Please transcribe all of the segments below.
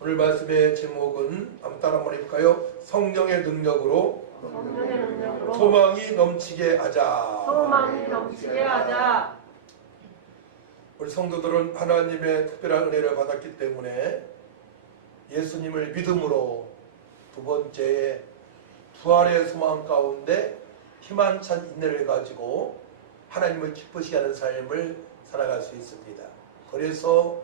오늘 말씀의 제목은 따라 한번 해볼까요? 성령의 능력으로 소망이 넘치게 하자. 소망이 넘치게 하자. 우리 성도들은 하나님의 특별한 은혜를 받았기 때문에 예수님을 믿음으로 두 번째 부활의 소망 가운데 희망찬 인내를 가지고 하나님을 기쁘시게 하는 삶을 살아갈 수 있습니다. 그래서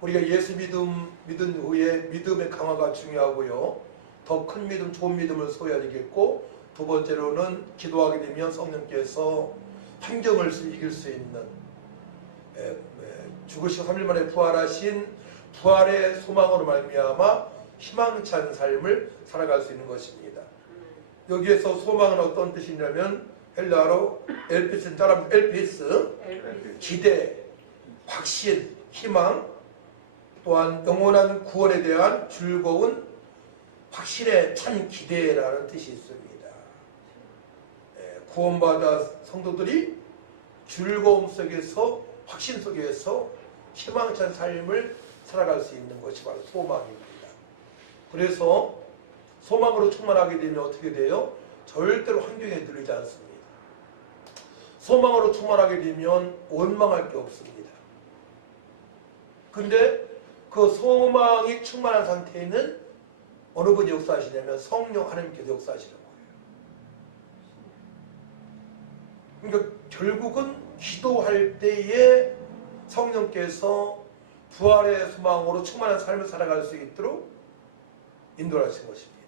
우리가 예수 믿은 후에 믿음의 강화가 중요하고요. 더 큰 믿음, 좋은 믿음을 소유해야 되겠고, 두 번째로는 기도하게 되면 성령께서 환경을 이길 수 있는 죽으시고 3일 만에 부활하신 부활의 소망으로 말미암아 희망찬 삶을 살아갈 수 있는 것입니다. 여기에서 소망은 어떤 뜻이냐면 헬라어로 엘피스, 따라하면 엘피스, 기대, 확신, 희망, 또한 영원한 구원에 대한 즐거운 확신의 찬 기대라는 뜻이 있습니다. 구원받아 성도들이 즐거움 속에서 확신 속에서 희망찬 삶을 살아갈 수 있는 것이 바로 소망입니다. 그래서 소망으로 충만하게 되면 어떻게 돼요? 절대로 환경에 들리지 않습니다. 소망으로 충만하게 되면 원망할 게 없습니다. 근데 그 소망이 충만한 상태에는 어느 분이 역사하시냐면 성령 하나님께서 역사하시는 거예요. 그러니까 결국은 기도할 때에 성령께서 부활의 소망으로 충만한 삶을 살아갈 수 있도록 인도하신 것입니다.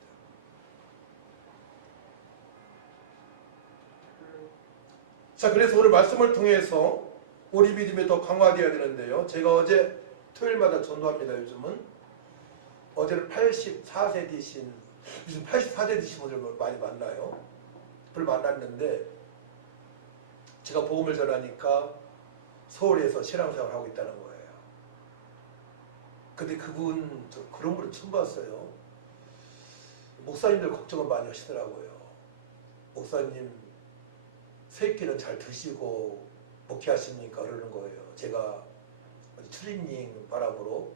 자, 그래서 오늘 말씀을 통해서 우리 믿음이 더 강화되어야 되는데요. 제가 어제 토요일마다 전도합니다. 요즘은 어제는 84세 되신, 요즘 84세 되신 분들 많이 만나요. 그걸 만났는데 제가 복음을 전하니까 서울에서 신앙생활을 하고 있다는 거예요. 근데 그분, 저 그런 분을 처음 봤어요. 목사님들 걱정을 많이 하시더라고요. 목사님 새끼는 잘 드시고 목회하십니까? 그러는 거예요. 제가 추리닝 바람으로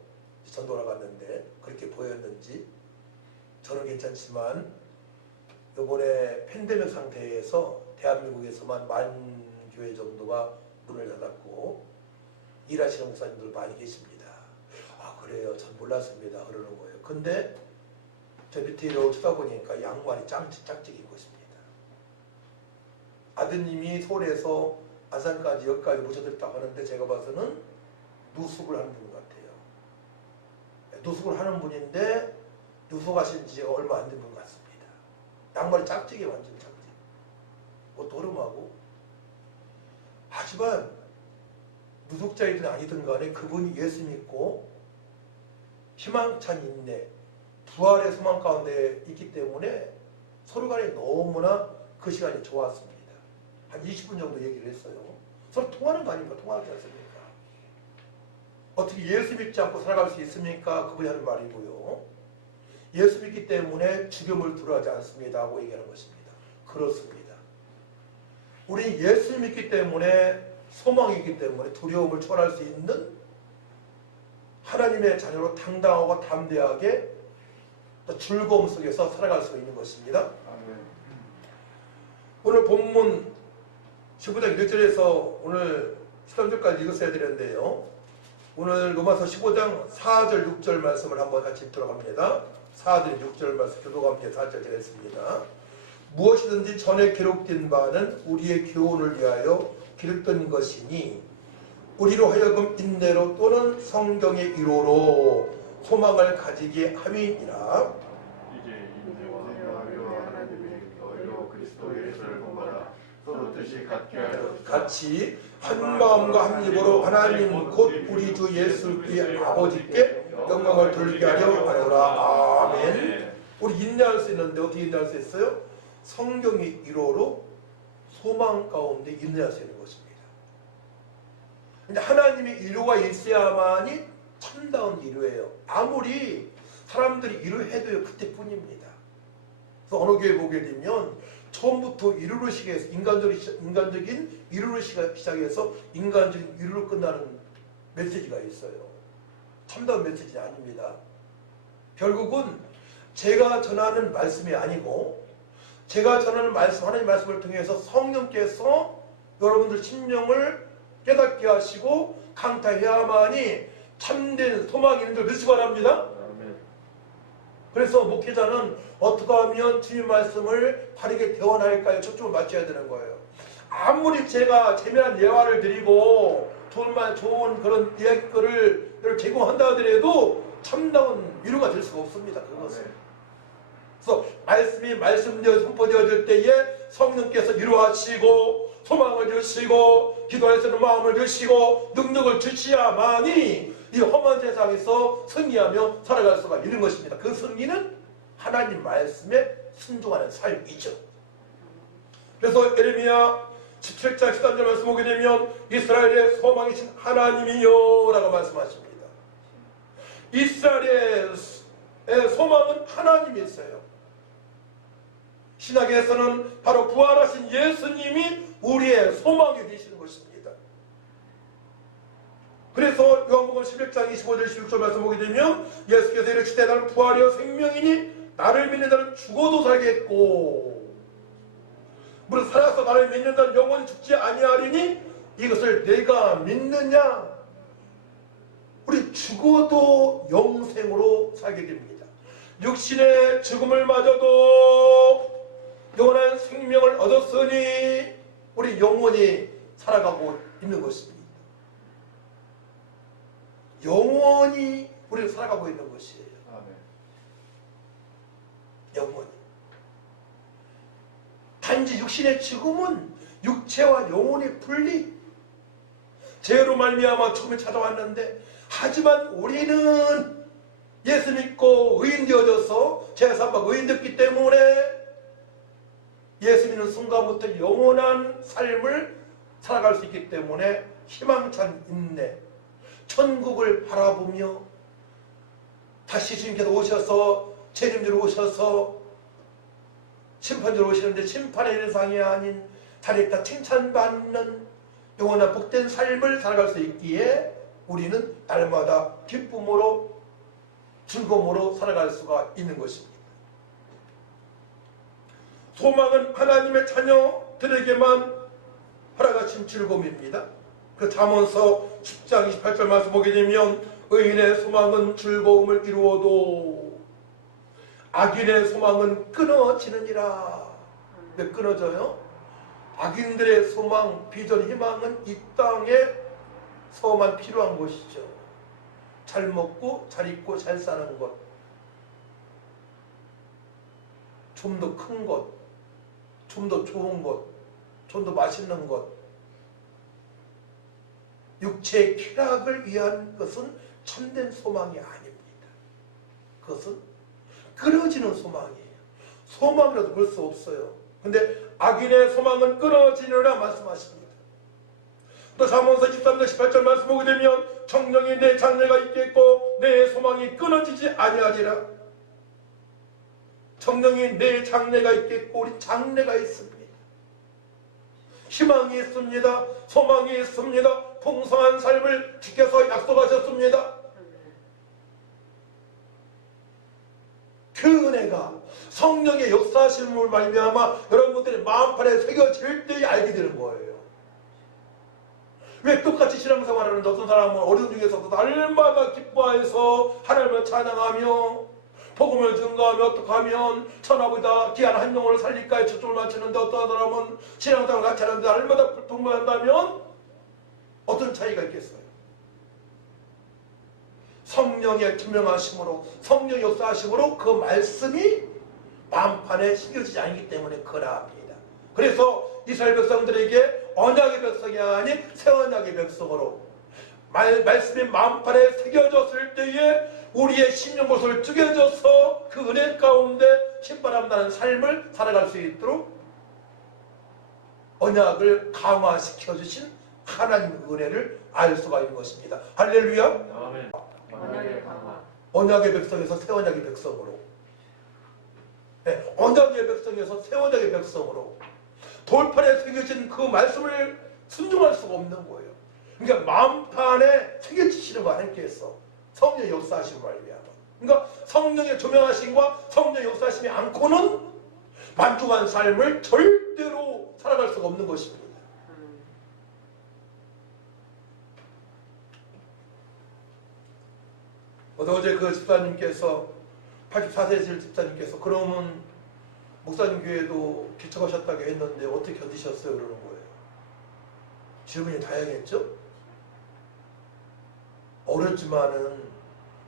전도를 갔는데 그렇게 보였는지 저는 괜찮지만 이번에 팬데믹 상태에서 대한민국에서만 10,000교회 정도가 문을 닫았고 일하시는 목사님들 많이 계십니다. 아, 그래요? 전 몰랐습니다. 그러는 거예요. 근데 저 밑에 이렇게 쳐다보니까 양말이 짝짝인 것입니다. 아드님이 서울에서 안산까지 여기까지 모셔드렸다고 하는데 제가 봐서는 누숙을 하는 분 같아요. 누숙을 하는 분인데 누숙하신 지가 얼마 안 된 분 같습니다. 양말이 짝짝이 완전 짝짝이. 옷도 허름하고. 하지만 누숙자이든 아니든 간에 그분이 예수 믿고 희망찬 인내, 부활의 소망 가운데 있기 때문에 서로 간에 너무나 그 시간이 좋았습니다. 한 20분 정도 얘기를 했어요. 서로 통하는 거 아닙니까? 통하지 않습니까? 어떻게 예수 믿지 않고 살아갈 수 있습니까? 그분이 하는 말이고요. 예수 믿기 때문에 죽음을 두려워하지 않습니다 하고 얘기하는 것입니다. 그렇습니다. 우리 예수 믿기 때문에 소망이 있기 때문에 두려움을 초월할 수 있는 하나님의 자녀로 당당하고 담대하게 또 즐거움 속에서 살아갈 수 있는 것입니다. 오늘 본문 19장 1절에서 오늘 13절까지 읽었어야 되는데요. 오늘 로마서 15장 4절 6절 말씀을 한번 같이 읽도록 합니다. 4절 6절 말씀 교도관께 4절 드렸습니다. 무엇이든지 전에 기록된 바는 우리의 교훈을 위하여 기록된 것이니 우리로 하여금 인내로 또는 성경의 위로로 소망을 가지게 함이니라. 이제 인내와 하나님의 너희로 그리스도 예수를 본받아 서로 뜻이 같게 하여 같이 한 마음과 한 입으로 하나님 곧 우리 주 예수 그리스도의 아버지께 영광을 돌리게 하려 하노라. 아멘. 우리 인내할 수 있는데 어떻게 인내할 수 있어요? 성경의 위로로 소망 가운데 인내할 수 있는 것입니다. 근데 하나님의 위로가 있어야만이 참다운 위로예요. 아무리 사람들이 위로해도요 그때뿐입니다. 그래서 어느 교회 보게 되면 처음부터 위로로 시작해서 인간적인 위로로 시작해서 인간적인 위로로 끝나는 메시지가 있어요. 참다운 메시지는 아닙니다. 결국은 제가 전하는 말씀이 아니고 제가 전하는 말씀, 하나님의 말씀을 통해서 성령께서 여러분들 심령을 깨닫게 하시고 강타해야만이 참된 소망이 있는 줄 믿으시기 바랍니다. 그래서 목회자는 어떻게 하면 주님 말씀을 바르게 대원할까요? 초점을 맞춰야 되는 거예요. 아무리 제가 재미난 예화를 드리고 좋은 그런 이야기거리를 제공한다 하더라도 참다운 위로가 될 수가 없습니다. 그것은. 그래서 말씀이 말씀되어 선포되어질 때에 성령께서 위로하시고 소망을 주시고 기도할 수 있는 마음을 주시고 능력을 주셔야만이 이 험한 세상에서 승리하며 살아갈 수가 있는 것입니다. 그 승리는 하나님 말씀에 순종하는 삶이죠. 그래서 예레미야 17장 13절 말씀 보게 되면 이스라엘의 소망이신 하나님이요 라고 말씀하십니다. 이스라엘의 소망은 하나님이 있어요. 신약에서는 바로 부활하신 예수님이 우리의 소망이 되시는 것입니다. 그래서 요한복음 11장 25절 16절 말씀 보게 되면 예수께서 이르시되 나는 부활이요 생명이니 나를 믿는 자는 죽어도 살겠고 무릇 살아서 나를 믿는 자는 영원히 죽지 아니하리니 이것을 내가 믿느냐? 우리 죽어도 영생으로 살게 됩니다. 육신의 죽음을 맞아도 영원한 생명을 얻었으니 우리 영원히 살아가고 있는 것입니다. 영원히 우리는 살아가고 있는 것이에요. 영원히. 단지 육신의 죽음은 육체와 영혼의 분리, 죄로 말미암아 처음에 찾아왔는데 하지만 우리는 예수 믿고 의인 되어져서 제사받고 의인 됐기 때문에 예수 믿는 순간부터 영원한 삶을 살아갈 수 있기 때문에 희망찬 인내, 천국을 바라보며 다시 주님께서 오셔서 재림대로 오셔서 심판대로 오시는데 심판의 대상이 아닌 자리에다 칭찬받는 영원한 복된 삶을 살아갈 수 있기에 우리는 날마다 기쁨으로 즐거움으로 살아갈 수가 있는 것입니다. 소망은 하나님의 자녀들에게만 허락하신 즐거움입니다. 그 잠언서 10장 28절 말씀 보게 되면 의인의 소망은 즐거움을 이루어도 악인의 소망은 끊어지느니라. 왜 끊어져요? 악인들의 소망, 비전, 희망은 이 땅에서만 필요한 것이죠. 잘 먹고 잘 입고 잘 사는 것, 좀 더 큰 것, 좀 더 좋은 것, 좀 더 맛있는 것. 육체의 쾌락을 위한 것은 참된 소망이 아닙니다. 그것은 끊어지는 소망이에요. 소망이라도 볼 수 없어요. 근데 악인의 소망은 끊어지느라 말씀하십니다. 또 잠언서 13장 18절 말씀 보게 되면 정령이 내 장래가 있겠고 내 소망이 끊어지지 아니하리라. 정령이 내 장래가 있겠고 우리 장래가 있습니다. 희망이 있습니다. 소망이 있습니다. 풍성한 삶을 주께서 약속하셨습니다. 그 은혜가 성령의 역사하심을 말미암아 여러분들의 마음판에 새겨질 때 알게 되는 거예요. 왜 똑같이 신앙생활하는데 어떤 사람은 어려운 중에서도 날마다 기뻐해서 하나님을 찬양하며 복음을 증거하며 어떻게 하면 천하보다 귀한 한 영혼을 살릴까에 초점을 맞추는데 어떤 사람은 신앙생활을 같이 하는데 날마다 불통한다면 어떤 차이가 있겠어요? 성령의 투명하심으로 성령의 역사하심으로 그 말씀이 마음판에 새겨지지 않기 때문에 그러합니다. 그래서 이스라엘 백성들에게 언약의 백성이 아닌 새 언약의 백성으로 말씀이 마음판에 새겨졌을 때에 우리의 심령곳을 쪼개져서 그 은혜 가운데 신바람나는 삶을 살아갈 수 있도록 언약을 강화시켜 주신 하나님의 은혜를 알 수가 있는 것입니다. 할렐루야. 아멘. 언약의 백성에서 새 언약의 백성으로, 네, 언약의 백성에서 새 언약의 백성으로 돌판에 새겨진 그 말씀을 순종할 수가 없는 거예요. 그러니까 마음판에 새겨지시는 거 하나님께서 성령의 역사하신 말이야. 그러니까 성령의 조명하심과 성령의 역사하심이 않고는 만족한 삶을 절대로 살아갈 수가 없는 것입니다. 어제 그 집사님께서 84세실 집사님께서 그러면 목사님 교회도 개척하셨다고 했는데 어떻게 견디셨어요? 그러는 거예요. 질문이 다양했죠. 어렵지만은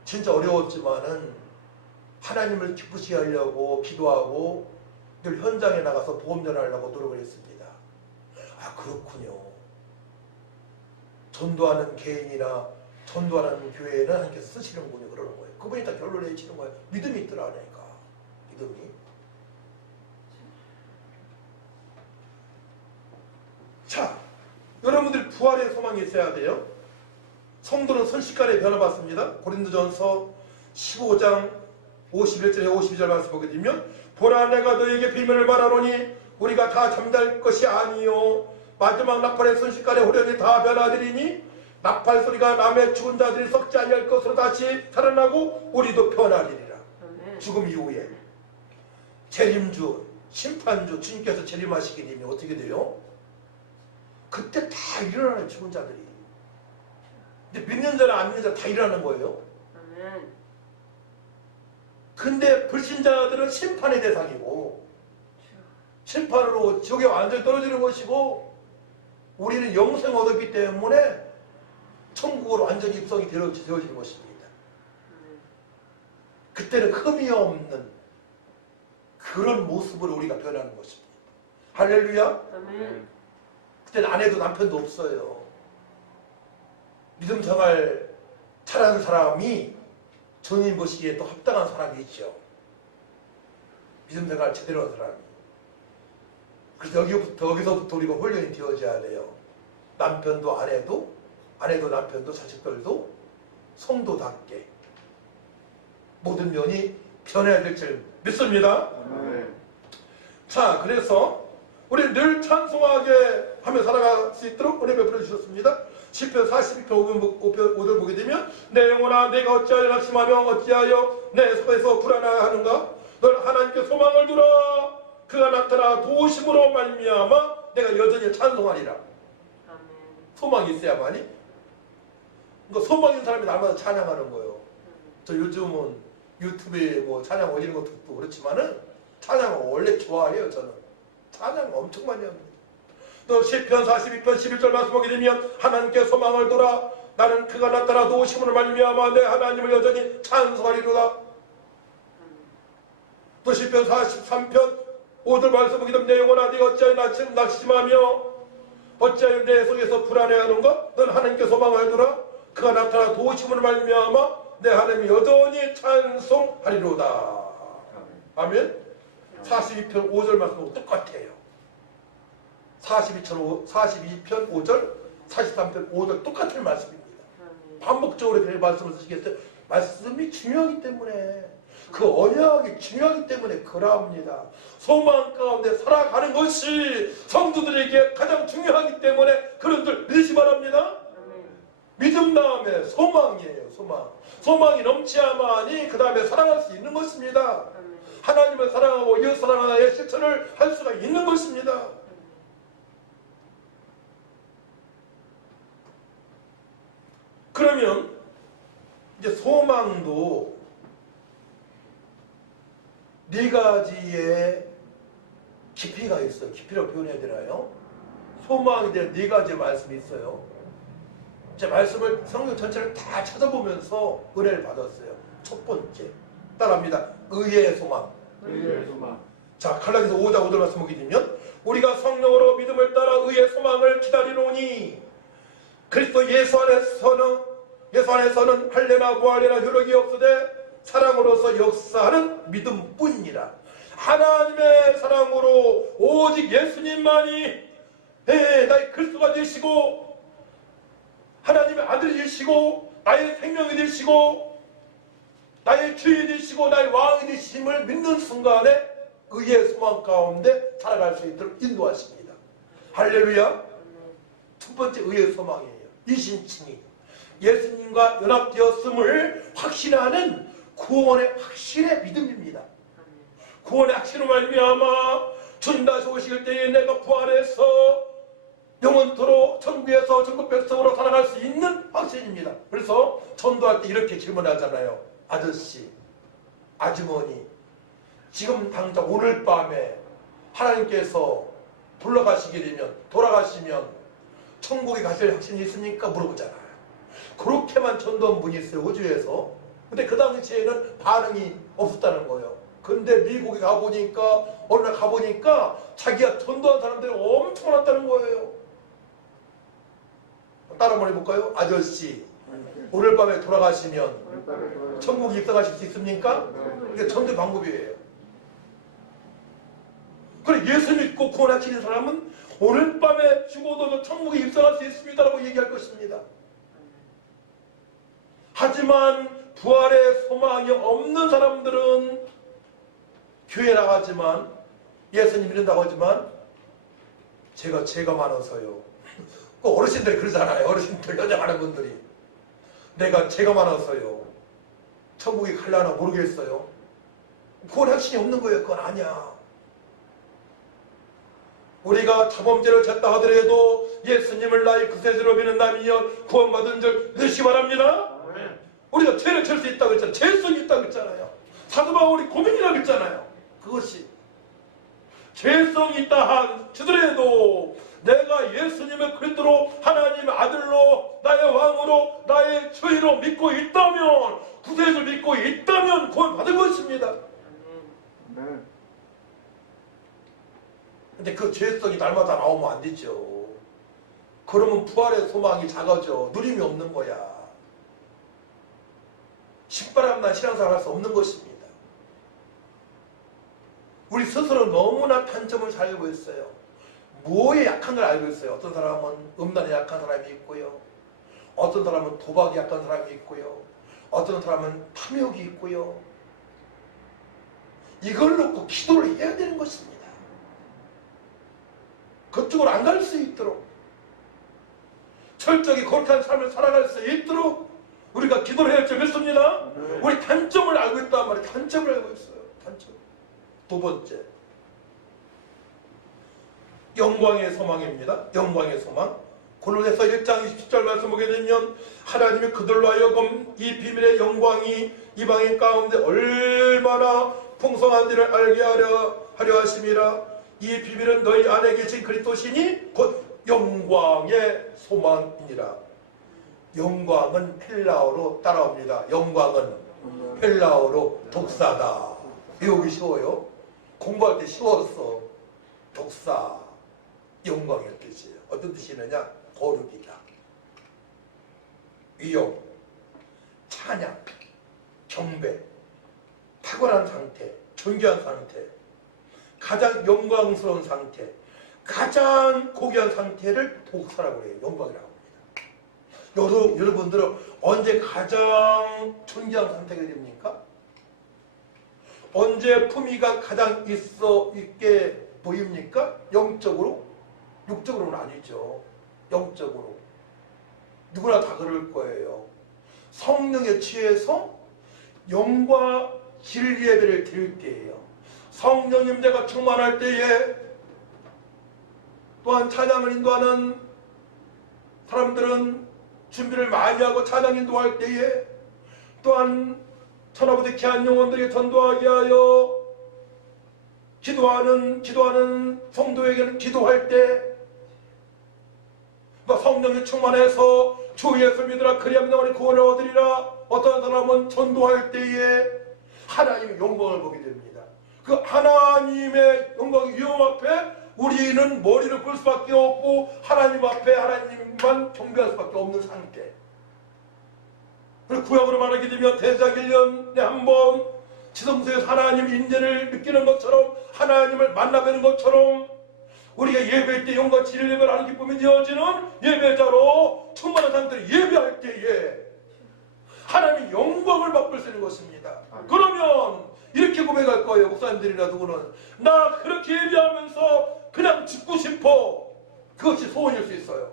진짜 어려웠지만은 하나님을 기쁘시게 하려고 기도하고 늘 현장에 나가서 복음 전하려고 노력을 했습니다. 아 그렇군요. 전도하는 개인이나 전도하는 교회는 하나님께서 쓰시는군요. 그러는 거예요. 그분이 다 결론을 내리시는 거예요. 믿음이 있더라니까. 믿음이. 자, 여러분들이 부활의 소망이 있어야 돼요. 성도는 순식간에 변화받습니다. 고린도전서 15장 51절에 52절 말씀 보게 되면 보라 내가 너에게 비밀을 말하노니 우리가 다 잠잘 것이 아니요 마지막 나팔의 순식간에 호련히 다 변화되리니 나팔 소리가 남의 죽은 자들이 썩지 아니할 것으로 다시 살아나고 우리도 변화되리라. 죽음 이후에 재림주 심판주 주님께서 재림하시게 되면 어떻게 돼요? 그때 다 일어나는 죽은 자들이. 근데 믿는 자나 안 믿는 자 다 일어나는 거예요. 근데 불신자들은 심판의 대상이고 심판으로 지옥에 완전히 떨어지는 것이고 우리는 영생을 얻었기 때문에 천국으로 완전히 입성이 되어지는 것입니다. 그때는 흠이 없는 그런 모습으로 우리가 변하는 것입니다. 할렐루야. 그때는 아내도 남편도 없어요. 믿음 생활 잘하는 사람이 주님 보시기에 또 합당한 사람이 있죠. 믿음 생활 제대로 한 사람이. 그래서 여기서부터 우리가 훈련이 되어져야 돼요. 남편도 아내도 남편도 자식들도 성도답게 모든 면이 변해야 될 줄 믿습니다. 자, 그래서 우리 늘 찬송하게 하며 살아갈 수 있도록 은혜 베풀어 주셨습니다. 시편 42편 5절 보게 되면 내 영혼아 내가 어찌하여 낙심하며 어찌하여 내 속에서 불안하는가 널 하나님께 소망을 두라 그가 나타나 도우심으로 말미암아 내가 여전히 찬송하리라. 소망이 있어야만이. 그러니까 소망 있는 사람이 날마다 찬양하는 거예요. 저 요즘은 유튜브에 뭐 찬양 올리는 것도 듣고 그렇지만은 찬양을 원래 좋아해요. 저는 찬양 엄청 많이 합니다. 또 시편 42편 11절 말씀 보게 되면 하나님께 소망을 두라 나는 그가 나타나 도우심으로 말미암아 내 하나님을 여전히 찬송하리로다. 또 시편 43편 5절 말씀 보게 되면 내 영혼아 네가 어찌하여 낙심하며 어찌하여 내 속에서 불안해하는가 넌 하나님께 소망을 두라 그가 나타나 도우심으로 말미암아 내 하나님이 여전히 찬송하리로다. 아멘. 42편 5절 말씀하고 똑같아요. 42편 5절 43편 5절 똑같은 말씀입니다. 반복적으로 그 말씀을 쓰시겠어요? 말씀이 중요하기 때문에 그 언약이 중요하기 때문에 그러합니다. 소망 가운데 살아가는 것이 성도들에게 가장 중요하기 때문에 그런들 믿으시 바랍니다. 믿음 다음에 소망이에요. 소망이 넘치야만이 그 다음에 살아갈 수 있는 것입니다. 하나님을 사랑하고 이웃 사랑하나의 실천을 할 수가 있는 것입니다. 그러면 이제 소망도 네 가지의 깊이가 있어요. 깊이라고 표현해야 되나요? 소망에 대한 네 가지의 말씀이 있어요. 제 말씀을 성경 전체를 다 찾아보면서 은혜를 받았어요. 첫 번째 따라합니다. 의의 소망. 자, 갈라디아서 5장 5절 말씀 보게 되면 우리가 성령으로 믿음을 따라 의의 소망을 기다리노니 그리스도 예수 안에서는 할례나 부활례나 효력이 없으되 사랑으로서 역사하는 믿음뿐이라. 하나님의 사랑으로 오직 예수님만이 나의 그리스도가 되시고 하나님의 아들이 되시고 나의 생명이 되시고 나의 주인이 되시고 나의 왕이 되심을 믿는 순간에 의의 소망 가운데 살아갈 수 있도록 인도하십니다. 할렐루야. 첫 번째 의의 소망이에요. 이신칭이 예수님과 연합되었음을 확신하는 구원의 확신의 믿음입니다. 구원의 확신으로 말미암아 주님 다시 오실 때에 내가 부활해서 영원토록 천국에서 천국 백성으로 살아갈 수 있는 확신입니다. 그래서 전도할 때 이렇게 질문하잖아요. 아저씨, 아주머니, 지금 당장 오늘 밤에 하나님께서 돌아가시면 천국에 가실 확신이 있습니까? 물어보잖아요. 그렇게만 전도한 분이 있어요, 호주에서. 근데 그 당시에는 반응이 없었다는 거예요. 근데 미국에 가보니까, 어느 날 가보니까 자기가 전도한 사람들이 엄청 많았다는 거예요. 따라 한번 해볼까요? 아저씨, 오늘 밤에 돌아가시면 천국에 입성하실 수 있습니까? 이게 전도의 방법이에요. 그래, 예수 믿고 구원하시는 사람은 오늘 밤에 죽어도 천국에 입성할 수 있습니다라고 얘기할 것입니다. 하지만 부활의 소망이 없는 사람들은 교회 나가지만 예수님 믿는다고 하지만 제가 많아서요. 그 어르신들이 그러잖아요. 어르신들, 여자 많은 분들이 제가 많아서요. 천국에 갈려나 모르겠어요. 그건 확신이 없는 거예요. 그건 아니야. 우리가 자범죄를 졌다 하더라도 예수님을 나의 구세주로 믿는다면 구원받은 줄 믿으시기 바랍니다. 우리가 죄를 질 수 있다고 했잖아요. 죄성이 있다고 했잖아요. 사도 바울이 고민이라고 했잖아요. 그것이 죄성이 있다 하더라도 내가 예수님의 그리스도로 하나님의 아들로 나의 왕으로 나의 주인으로 믿고 있다면, 구세주를 믿고 있다면 구원받을 것입니다. 근데 그 죄성이 날마다 나오면 안 되죠. 그러면 부활의 소망이 작아져. 누림이 없는 거야. 신바람난 신앙생활 할 수 없는 것입니다. 우리 스스로 너무나 단점을 잘 알고 있어요. 뭐에 약한 걸 알고 있어요. 어떤 사람은 음란에 약한 사람이 있고요. 어떤 사람은 도박에 약한 사람이 있고요. 어떤 사람은 탐욕이 있고요. 이걸 놓고 기도를 해야 되는 것입니다. 그쪽으로 안 갈 수 있도록, 철저히 거룩한 삶을 살아갈 수 있도록 우리가 기도를 해야 할 줄 믿습니다. 우리 단점을 알고 있단 말이에요. 단점을 알고 있어요. 단점. 두 번째, 영광의 소망입니다. 영광의 소망. 골로새서 1장 20절 말씀 보게 되면 하나님이 그들로 하여금 이 비밀의 영광이 이방인 가운데 얼마나 풍성한지를 알게 하려 하심이라. 이 비밀은 너희 안에 계신 그리스도시니 곧 영광의 소망이니라. 영광은 헬라어로 따라옵니다. 영광은 헬라어로 독사다. 외우기 쉬워요. 공부할 때 쉬웠어. 독사, 영광의 뜻이에요. 어떤 뜻이 있느냐? 거룩이다, 위용, 찬양, 경배, 탁월한 상태, 존귀한 상태, 가장 영광스러운 상태, 가장 고귀한 상태를 독사라고 해요. 영광이라고 합니다. 여러분들은 언제 가장 존귀한 상태가 됩니까? 언제 품위가 가장 있게 보입니까? 영적으로? 육적으로는 아니죠. 영적으로. 누구나 다 그럴 거예요. 성령에 취해서 영과 진리 예배를 드릴 때예요. 성령 임재가 충만할 때에, 또한 찬양을 인도하는 사람들은 준비를 많이 하고 찬양 인도할 때에, 또한 천하보다 귀한 영혼들이 전도하게 하여 기도하는 성도에게는 기도할 때, 성령이 충만해서 주 예수 믿으라 그리하면 너희 구원을 얻으리라. 어떤 사람은 전도할 때에 하나님의 영광을 보게 됩니다. 그 하나님의 영광 위엄 앞에 우리는 머리를 굴 수밖에 없고 하나님 앞에 하나님만 경배할 수밖에 없는 상태. 그리고 구약으로 말하게 되면 대작 1년에 한 번 지성소에서 하나님 인재를 느끼는 것처럼, 하나님을 만나뵈는 것처럼 우리가 예배할 때 영과 진리 예배를 하는 기쁨이 되어지는 예배자로 충만한 상태로 예배할 때에 하나님의 영광을 맛볼 수 있는 것입니다. 그러면 이렇게 고백할 거예요. 목사님들이나 누구는 나 그렇게 예배하면서 그냥 죽고 싶어. 그것이 소원일 수 있어요.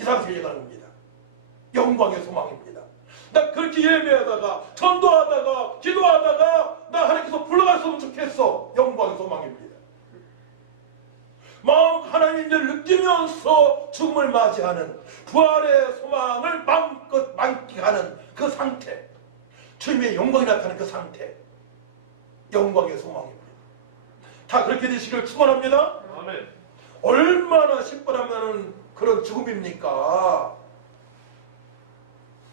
이 상태를 얘기하는 겁니다. 영광의 소망입니다. 나 그렇게 예배하다가 전도하다가 기도하다가 나 하나님께서 불러갔으면 좋겠어. 영광의 소망입니다. 마음 하나님을 느끼면서 죽음을 맞이하는 부활의 소망을 마음껏 만끽하는 그 상태, 주님의 영광이 나타나는 그 상태, 영광의 소망입니다. 다 그렇게 되시길 축원합니다. 아멘. 얼마나 시뻘하면 그런 죽음입니까?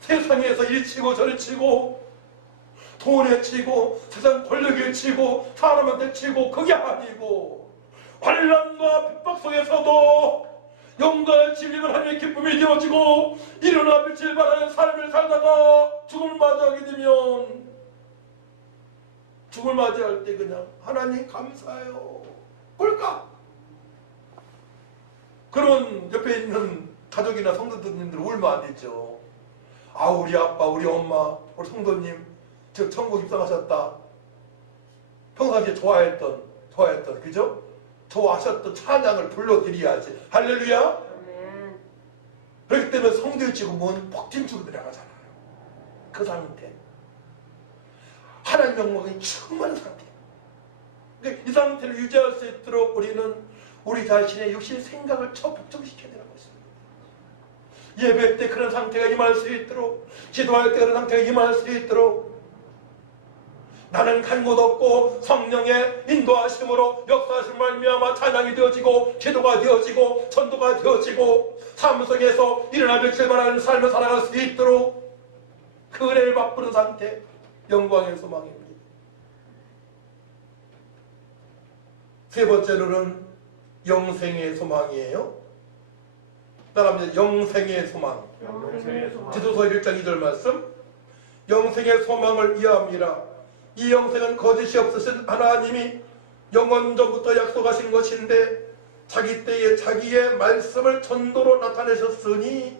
세상에서 이 치고 저리 치고 돈에 치고 세상 권력에 치고 사람한테 치고 그게 아니고 환난과 핍박 속에서도 영광의 진리를 하나님의 기쁨이 되어지고 일어나 빛을 발하는 삶을 살다가 죽음을 맞이하게 되면 죽음을 맞이할 때 그냥 하나님 감사해요. 꼴까? 그런 옆에 있는 가족이나 성도님들 울면 안 되죠. 아, 우리 아빠, 우리 엄마, 우리 성도님 저 천국 입성하셨다. 평상시에 좋아했던 그죠? 좋아하셨던 찬양을 불러드려야지. 할렐루야. 아멘. 그렇기 때문에 성도의 죽음은 폭진주로 들어가잖아요. 그 상태, 하나님 영광이 충만한 상태. 그러니까 이 상태를 유지할 수 있도록 우리는 우리 자신의 육신 생각을 복종시켜야 되는 것입니다. 예배 때 그런 상태가 임할 수 있도록, 기도할 때 그런 상태가 임할 수 있도록, 나는 간 곳 없고 성령의 인도하심으로 역사하신 말미암아 찬양이 되어지고 기도가 되어지고 전도가 되어지고 삶 속에서 일어나며 출발하는 삶을 살아갈 수 있도록 그 은혜를 맛보는 상태, 영광의 소망입니다. 세 번째로는 영생의 소망이에요. 따라합니다. 영생의 소망. 영생의 소망. 디도서 1장 2절 말씀. 영생의 소망을 이해합니다. 이 영생은 거짓이 없으신 하나님이 영원 전부터 약속하신 것인데 자기 때에 자기의 말씀을 전도로 나타내셨으니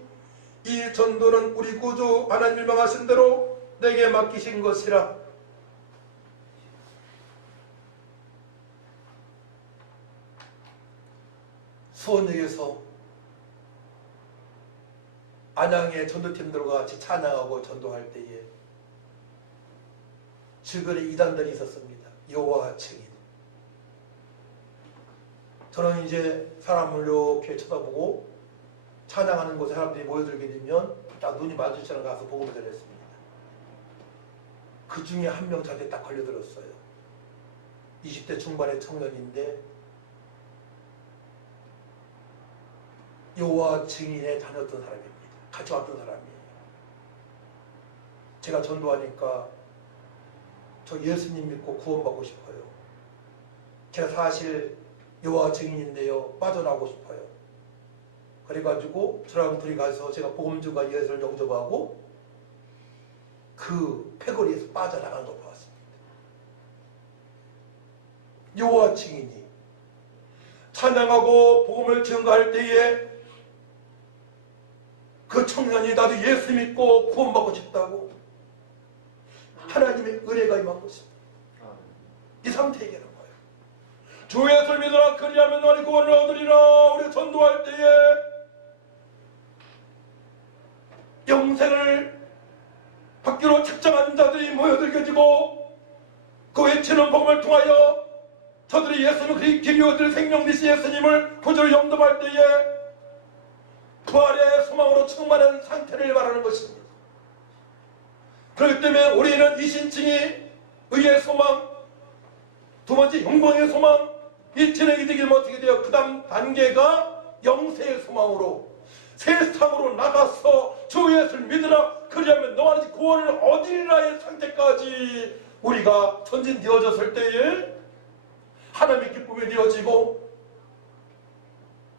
이 전도는 우리 구주 하나님 명하신 대로 내게 맡기신 것이라. 수원역에서 안양의 전도팀들과 같이 찬양하고 전도할 때에 주변에 이단들이 있었습니다. 여호와 증인. 저는 이제 사람을 이렇게 쳐다보고 찬양하는 곳에 사람들이 모여들게 되면 딱 눈이 마주치는 가서 복음을 전했습니다. 그 중에 한 명 저한테 딱 걸려들었어요. 20대 중반의 청년인데 여호와 증인에 다녔던 사람입니다. 같이 왔던 사람이에요. 제가 전도하니까 저 예수님 믿고 구원받고 싶어요. 제가 사실 여호와 증인인데요, 빠져나오고 싶어요. 그래가지고 저랑 둘이 가서 제가 복음주가 예수를 영접하고 그 패거리에서 빠져나가는 걸 보았습니다. 여호와 증인이 찬양하고 복음을 증거할 때에 그 청년이 나도 예수 믿고 구원받고 싶다고 하나님의 은혜가 임한 것입니다. 이 상태에 계는 거예요. 주 예수를 믿으라 그리하면 너희 구원을 얻으리라. 우리 전도할 때에 영생을 받기로 책정한 자들이 모여들겨지고 그 외치는 복음을 통하여 저들이 예수님을 길이 얻을 생명 되신 예수님을 구주로 영접할 때에 부활의 소망으로 충만한 상태를 말하는 것입니다. 그렇기 때문에 우리는 이신칭이 의의 소망, 두 번째 영광의 소망, 이 진행이 되기를 어떻게 돼요? 그 다음 단계가 영생의 소망으로 세상으로 나가서 주 예수를 믿으라 그리하면 너와 구원을 얻으리라의 상태까지 우리가 전진되어졌을 때에 하나님의 기쁨이 되어지고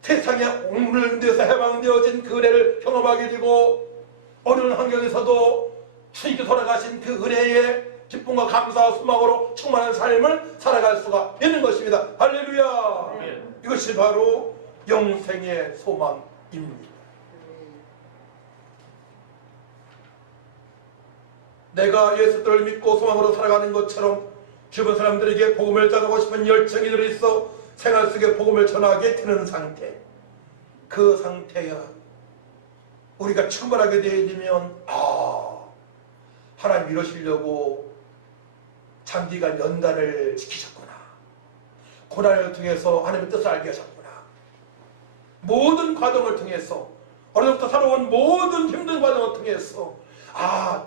세상에 옥물는 데서 해방되어진 그 은혜를 경험하게 되고 어려운 환경에서도 주님께 돌아가신 그 은혜의 기쁨과 감사와 소망으로 충만한 삶을 살아갈 수가 있는 것입니다. 할렐루야. 아멘. 이것이 바로 영생의 소망입니다. 내가 예수를 믿고 소망으로 살아가는 것처럼 주변 사람들에게 복음을 전하고 싶은 열정이 들어있어 생활 속에 복음을 전하게 되는 상태, 그 상태야 우리가 충분하게 되어지면 하나님 이루시려고 장기간 연단을 지키셨구나. 고난을 통해서 하나님의 뜻을 알게 하셨구나. 모든 과정을 통해서 어려서부터 살아온 모든 힘든 과정을 통해서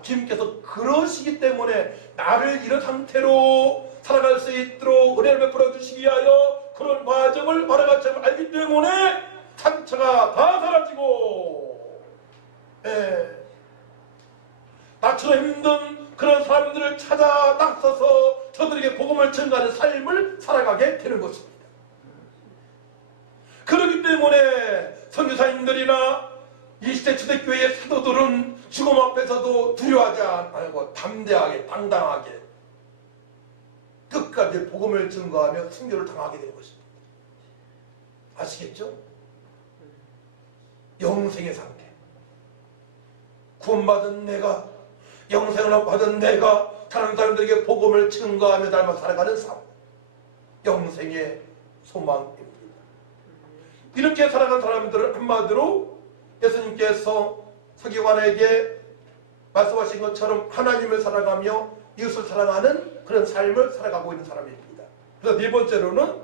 주님께서 그러시기 때문에 나를 이런 상태로 살아갈 수 있도록 은혜를 베풀어 주시기 위하여 그런 과정을 하나같이 알기 때문에 상처가 다 사라지고 나처럼 힘든 그런 사람들을 찾아 나서서 저들에게 복음을 전가하는 삶을 살아가게 되는 것입니다. 그렇기 때문에 선교사님들이나 이 시대 초대교회의 사도들은 죽음 앞에서도 두려워하지 않고 담대하게 당당하게 끝까지 복음을 증거하며 순교를 당하게 된 것입니다. 아시겠죠? 영생의 상태. 구원받은 내가, 영생을 받은 내가 다른 사람들에게 복음을 증거하며 닮아 살아가는 삶. 영생의 소망입니다. 이렇게 살아가는 사람들은 한마디로 예수님께서 서기관에게 말씀하신 것처럼 하나님을 살아가며 이웃을 사랑하는 그런 삶을 살아가고 있는 사람입니다. 그래서 네 번째로는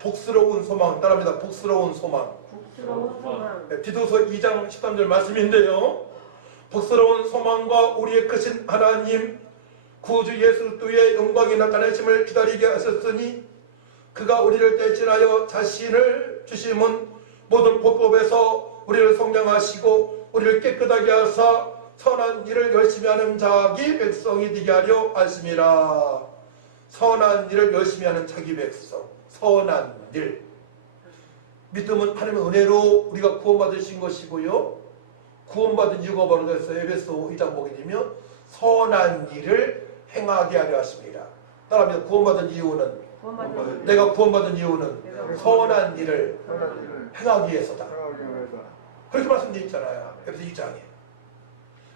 복스러운 소망. 따라합니다. 복스러운 소망. 복스러운 소망. 디도서 2장 13절 말씀인데요. 복스러운 소망과 우리의 크신 하나님 구주 예수 그리스도의 영광이 나타내심을 기다리게 하셨으니 그가 우리를 대신하여 자신을 주심은 모든 법법에서 우리를 성량하시고 우리를 깨끗하게 하사 선한 일을 열심히 하는 자기 백성이 되게 하려 하심이라. 선한 일을 열심히 하는 자기 백성. 선한 일. 믿음은 하나님의 은혜로 우리가 구원받으신 것이고요. 구원받은 이유가 바로 됐어요. 에베소 2장 보게 되면 선한 일을 행하게 하려 하십니다. 따라합니다. 구원받은 이유는 내가 구원받은 이유는 선한 일을 행하기 위해서다. 그렇게 말씀되어 있잖아요. 에베소 2장에.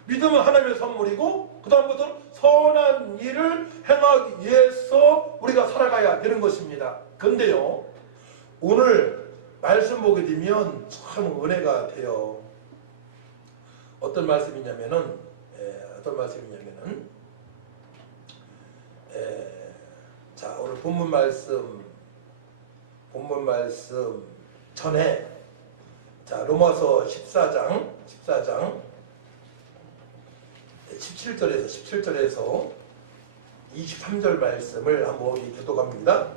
믿음은 하나님의 선물이고 그 다음부터 선한 일을 행하기 위해서 우리가 살아가야 되는 것입니다. 그런데요, 오늘 말씀 보게 되면 참 은혜가 돼요. 어떤 말씀이냐면은 자, 오늘 본문 말씀 전에 자, 로마서 14장 17절에서 23절 말씀을 한번 교독합니다.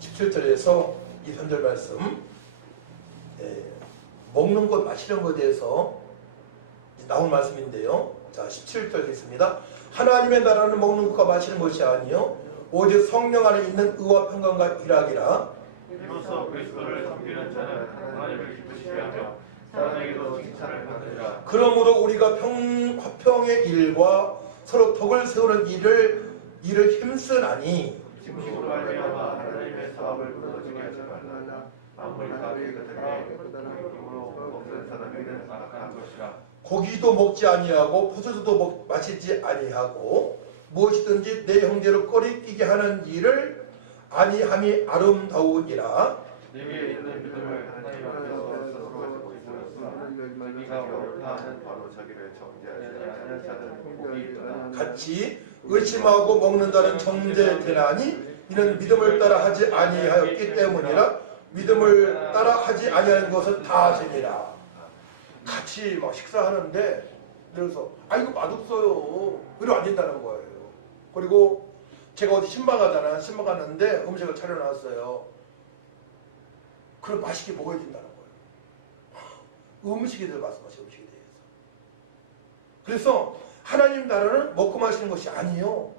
17절에서 23절 말씀. 먹는 것, 마시는 것에 대해서 나온 말씀인데요. 자, 17절 있습니다. 하나님의 나라는 먹는 것과 마시는 것이 아니요 오직 성령 안에 있는 의와 평강과 희락이라. 이로써 그리스도를 섬기는 자는 하나님을 기쁘시게 하며 사람에게도 칭찬을 받으리라. 그러므로 우리가 화평의 일과 서로 덕을 세우는 일을 힘쓰나니 짐승으로 말미암아 하나님의 사업을 무너지게 하지 말라. 만물이 다 깨끗하게 기쁨으로 먹는 사람에게는 악한 것이라. 고기도 먹지 아니하고 포도주도 마시지 아니하고 무엇이든지 내 형제를 꺼리끼게 하는 일을 아니함이 아름다우니라. 내게 있는 믿음을 하나님 앞에서 스스로 가지고 있으면서 자기가 옳다 하는 바로 자기를 정죄하지 않는 자는 복이 있도다. 같이 의심하고 먹는 자는 정죄되나니 이는 믿음을 따라 하지 아니하였기 때문이라. 믿음을 따라 하지 아니하는 것은 다 죄니라. 같이 막 식사하는데 그래서 이거 맛없어요. 이러면 안 된다는 거예요. 그리고 제가 어디 신방 가잖아요. 신방 갔는데 음식을 차려놨어요. 그럼 맛있게 먹어야 된다는 거예요. 음식에 대해서 말씀하시죠. 음식에 대해서. 그래서 하나님 나라는 먹고 마시는 것이 아니요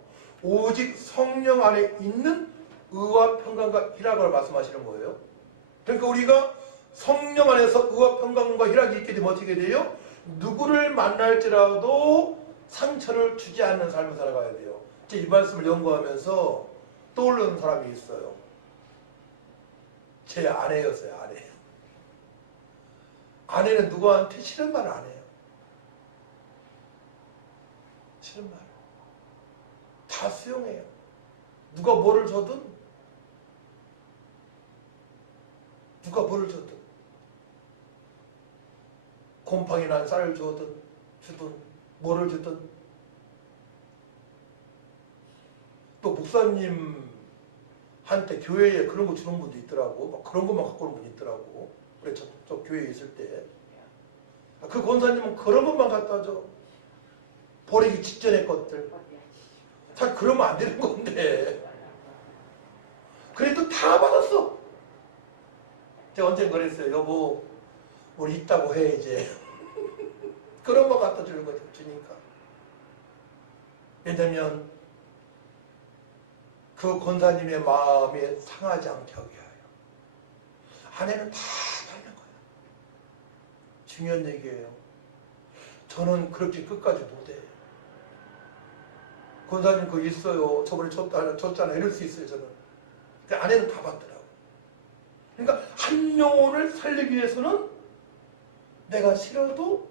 오직 성령 안에 있는 의와 평강과 희락을 말씀하시는 거예요. 그러니까 우리가 성령 안에서 의와 평강과 희락이 있게 되면 어떻게 돼요? 누구를 만날지라도 상처를 주지 않는 삶을 살아가야 돼요. 이 말씀을 연구하면서 떠오르는 사람이 있어요. 제 아내였어요. 아내는 누구한테 싫은 말을 안 해요. 싫은 말 다 수용해요. 누가 뭐를 줘든 곰팡이 난 쌀을 주든 뭐를 주든 목사님한테 교회에 그런 거 주는 분도 있더라고. 막 그런 것만 갖고 오는 분이 있더라고. 우리 저 교회에 있을 때. 그 권사님은 그런 것만 갖다 줘. 버리기 직전의 것들. 사실 그러면 안 되는 건데. 그래도 다 받았어. 제가 언젠가 그랬어요. 여보, 우리 있다고 해, 이제. 그런 거 갖다 주는 거죠, 주니까. 왜냐면, 그 권사님의 마음이 상하지 않게 하기 위하여. 아내는 다 받는 거예요. 중요한 얘기예요. 저는 그렇게 끝까지 못해요. 권사님 그거 있어요. 저번에 줬잖아. 이럴 수 있어요, 저는. 근데 아내는 다 받더라고요. 그러니까 한 영혼을 살리기 위해서는 내가 싫어도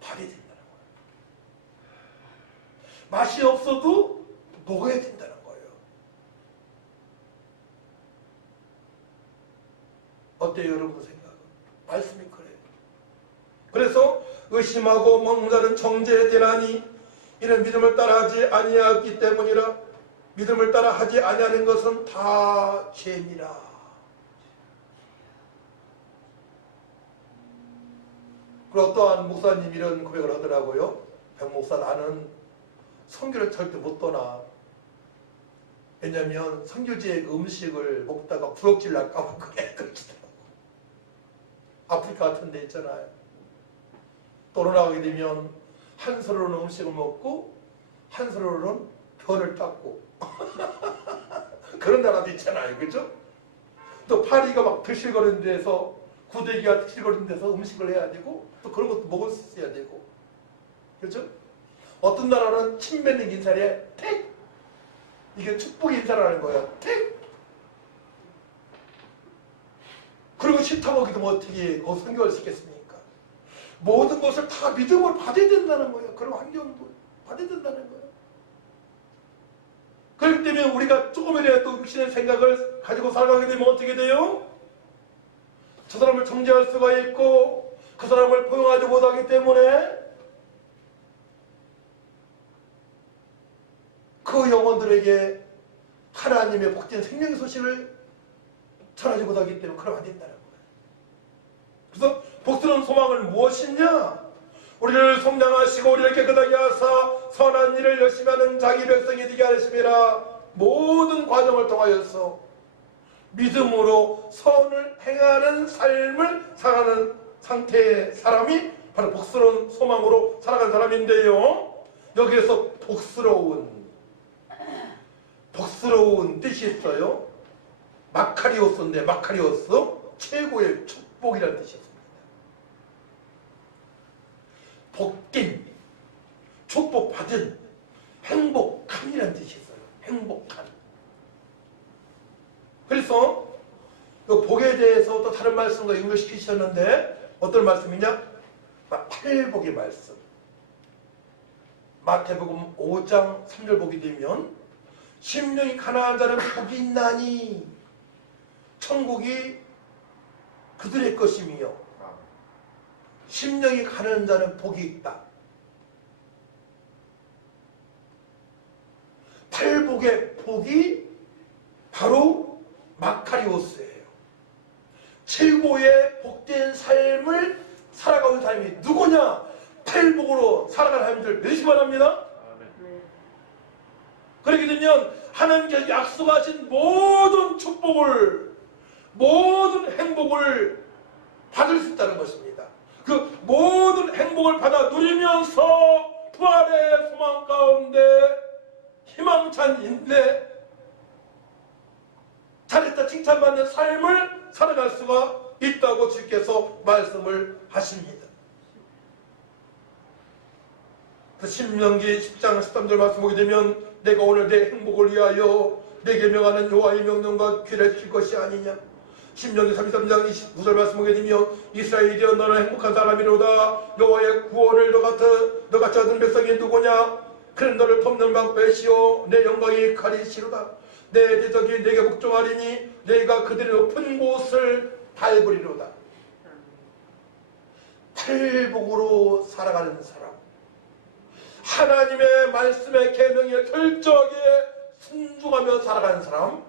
받아야 된다는 거예요. 맛이 없어도 먹어야 된다는 거예요. 어때요, 여러분 생각은? 말씀이 그래요. 그래서 의심하고 먹는 자는 정죄되나니 이는 믿음을 따라하지 아니하기 때문이라. 믿음을 따라하지 아니하는 것은 다 죄니라. 그리고 어떠한 목사님 이런 고백을 하더라고요. 백 목사, 나는 선교를 절대 못 떠나. 왜냐면 선교지의 음식을 먹다가 구역질 날까봐 그게 그러시더라고. 아프리카 같은 데 있잖아요. 떠나가게 되면 한 손으로는 음식을 먹고 한 손으로는 변을 닦고 그런 나라도 있잖아요. 그죠? 또 파리가 막 드실거리는 데서, 구데기가 드실거리는 데서 음식을 해야 되고 또 그런 것도 먹을 수 있어야 되고. 그죠? 어떤 나라는 침 뱉는 인사에 택! 이게 축복 인사라는 거예요. 택! 그리고 싫다 먹기도 뭐 어떻게 거기 선교할 수 있겠습니까? 모든 것을 다 믿음으로 받아야 된다는 거예요. 그런 환경도 받아야 된다는 거예요. 그렇기 때문에 우리가 조금이라도 육신의 생각을 가지고 살아가게 되면 어떻게 돼요? 저 사람을 정죄할 수가 있고 그 사람을 포용하지 못하기 때문에 그 영혼들에게 하나님의 복된 생명의 소식을 전하지 못하기 때문에 그러면 안 된다는 거예요. 그래서 복스러운 소망은 무엇이냐? 우리를 성장하시고 우리를 깨끗하게 하사 선한 일을 열심히 하는 자기 백성이 되게 하심이라. 모든 과정을 통하여서 믿음으로 선을 행하는 삶을 살아가는 상태의 사람이 바로 복스러운 소망으로 살아가는 사람인데요. 여기에서 복스러운 뜻이 있어요. 마카리오스인데, 마카리오스 최고의 축복이라는 뜻이 있습니다. 복된, 축복받은, 행복한이라는 뜻이 있어요. 행복한. 그래서 그 복에 대해서 또 다른 말씀과 연결시키셨는데 어떤 말씀이냐? 팔복의 말씀. 마태복음 5장 3절 보게 되면 심령이 가난한 자는 복이 있나니 천국이 그들의 것이며 심령이 가난한 자는 복이 있다. 팔복의 복이 바로 마카리오스예요. 최고의 복된 삶을 살아가는 사람이 누구냐? 팔복으로 살아가는 사람들 몇시 바랍니다. 그렇게 되면 하나님께서 약속하신 모든 축복을, 모든 행복을 받을 수 있다는 것입니다. 그 모든 행복을 받아 누리면서 부활의 소망 가운데 희망찬 인내, 잘했다 칭찬받는 삶을 살아갈 수가 있다고 주께서 말씀을 하십니다. 신명기 10장 13절 말씀 보게 되면 내가 오늘 내 행복을 위하여 내게 명하는 여호와의 명령과 귀를 칠 것이 아니냐. 신명기 33장 29절 말씀 보게 되면 이스라엘이여 너는 행복한 사람이로다. 여호와의 구원을 너같이 얻은 백성이 누구냐. 그는 너를 돕는 방패시오 내 영광이 가리시로다. 내 대적이 내게 복종하리니 내가 그들의 높은 곳을 밟으리로다. 팔복으로 살아가는 사람, 하나님의 말씀의 계명에 철저하게 순종하며 살아가는 사람,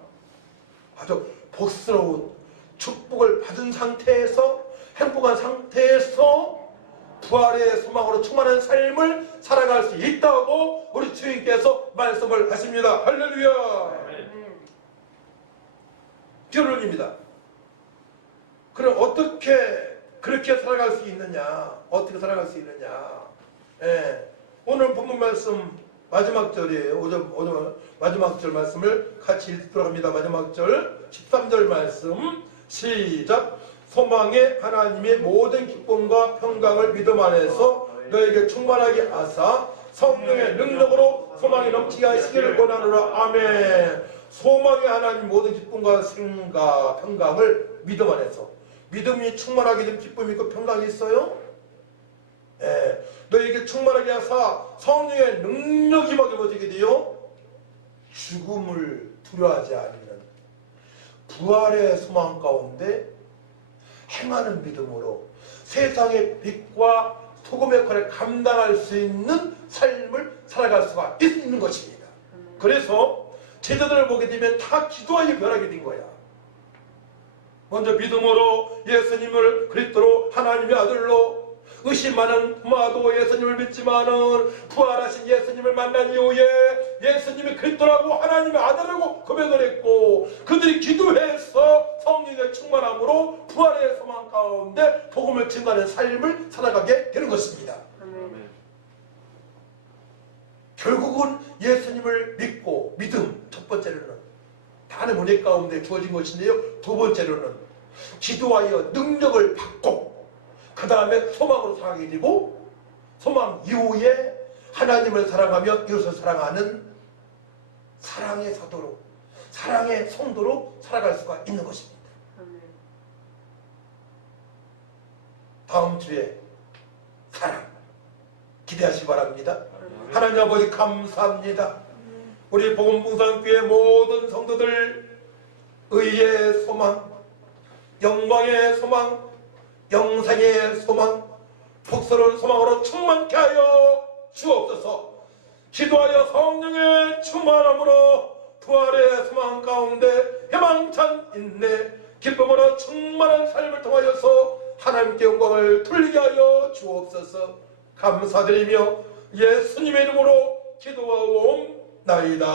아주 복스러운 축복을 받은 상태에서, 행복한 상태에서 부활의 소망으로 충만한 삶을 살아갈 수 있다고 우리 주님께서 말씀을 하십니다. 할렐루야. 결론입니다. 그럼 어떻게 그렇게 살아갈 수 있느냐? 어떻게 살아갈 수 있느냐? 오늘 본문 말씀 마지막 절이에요. 오늘 마지막 절 말씀을 같이 읽도록 합니다. 마지막 절 13절 말씀 시작. 소망의 하나님의 모든 기쁨과 평강을 믿음 안에서 너에게 충만하게 하사 성령의 능력으로 소망이 넘치게 하시기를 권하노라. 아멘. 소망의 하나님 모든 기쁨과 생과 평강을 믿음 안에서, 믿음이 충만하게 되면 기쁨이 있고 평강이 있어요. 너에게 충만하게 하사 성령의 능력이 임하게 돼요. 죽음을 두려워하지 않는 부활의 소망 가운데 행하는 믿음으로 세상의 빛과 소금의 역할을 감당할 수 있는 삶을 살아갈 수가 있는 것입니다. 그래서 제자들을 보게 되면 다 기도하여 변하게 된 거야. 먼저 믿음으로 예수님을 그리스도로 하나님의 아들로, 의심 많은 토마도 예수님을 믿지만은 부활하신 예수님을 만난 이후에 예수님이 그리스도라고 하나님의 아들이라고 고백을 했고, 그들이 기도해서 성령의 충만함으로 부활의 소망 가운데 복음을 증거하는 삶을 살아가게 되는 것입니다. 결국은 예수님을 믿고, 믿음 첫 번째로는 다른 은혜 가운데 주어진 것인데요, 두 번째로는 기도하여 능력을 받고 그 다음에 소망으로 살아가게 되고, 소망 이후에 하나님을 사랑하며 이웃을 사랑하는 사랑의 사도로, 사랑의 성도로 살아갈 수가 있는 것입니다. 다음 주에 사랑 기대하시기 바랍니다. 하나님 아버지 감사합니다. 우리 복음봉사교회 모든 성도들 의의 소망, 영광의 소망, 영생의 소망, 복스러운 소망으로 충만케 하여 주옵소서. 기도하여 성령의 충만함으로 부활의 소망 가운데 희망찬 인내, 기쁨으로 충만한 삶을 통하여서 하나님께 영광을 돌리게 하여 주옵소서. 감사드리며 예수님의 이름으로 기도하옵나이다.